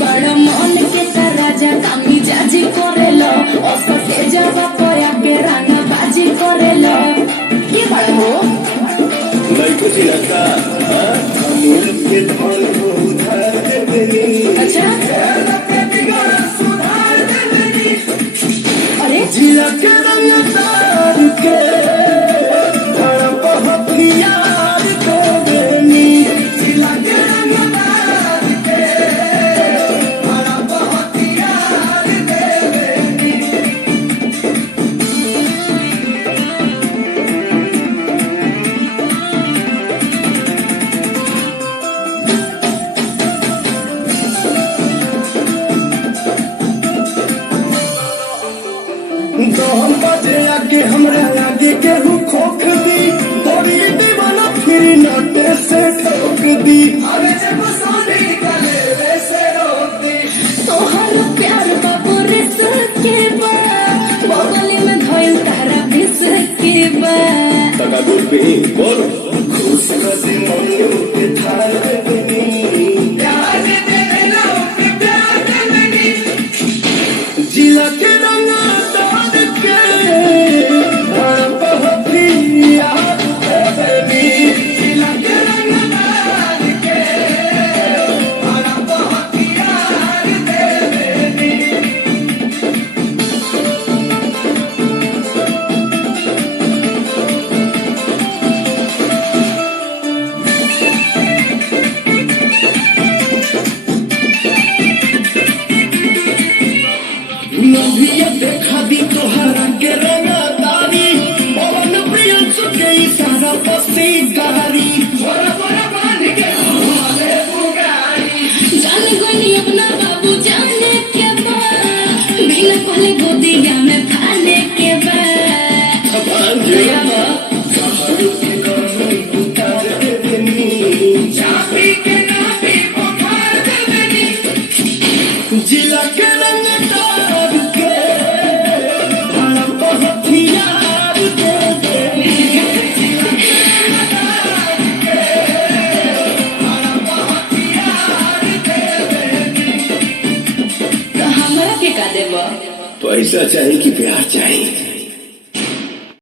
बड़ा मन के राजा कामी जाजी करेलो असते जावा पया के रंग बाजी करेलो ये बड़ा हो मैं कुछ लगता अमूल के धन को उधार दे देनी। अच्छा अरे जिया के रंग तार के बड़ा बहुत याद को देनी। जिया के रंग तार के बड़ा बहुत याद दे देनी। तो हम बजे आगे हमरे आगे केहू खोख दी तोरी दीवाना फिर नाटे से ठोक दी। अरे जब सोने गले वैसे रोक दी। तोहर प्यार बाबू रिस के बा बगल में धइल तारा बिस के बा तका दूर पे बोल खुश रसी मनु के थाल पे बनी। प्यार दे देना के प्यार दे देनी। जिला के रंग दाद के बड़ा बहुत याद दे देनी। जिला के रंग दाद के बड़ा बहुत याद दे देनी। नभिया देखा दी तोहरा के रंगदारी पवन प्रियंसु के इशारा पसी गारी। बड़ा बड़ा बांध के हमारे पुगारी। जान गनी अपना बाबू जाने के बा बिना पहले गोदिया में खाने के बा भांजिया सहर के गर्मी उतार दे देनी। चाबी के नाभी बुखार दे देनी। जिला के रंग दार के बड़ा बहुत याद दे देनी। जिला के रंग दार के बड़ा बहुत याद दे देनी। तो हमरा के का देबो पैसा चाहिए कि प्यार चाहिए?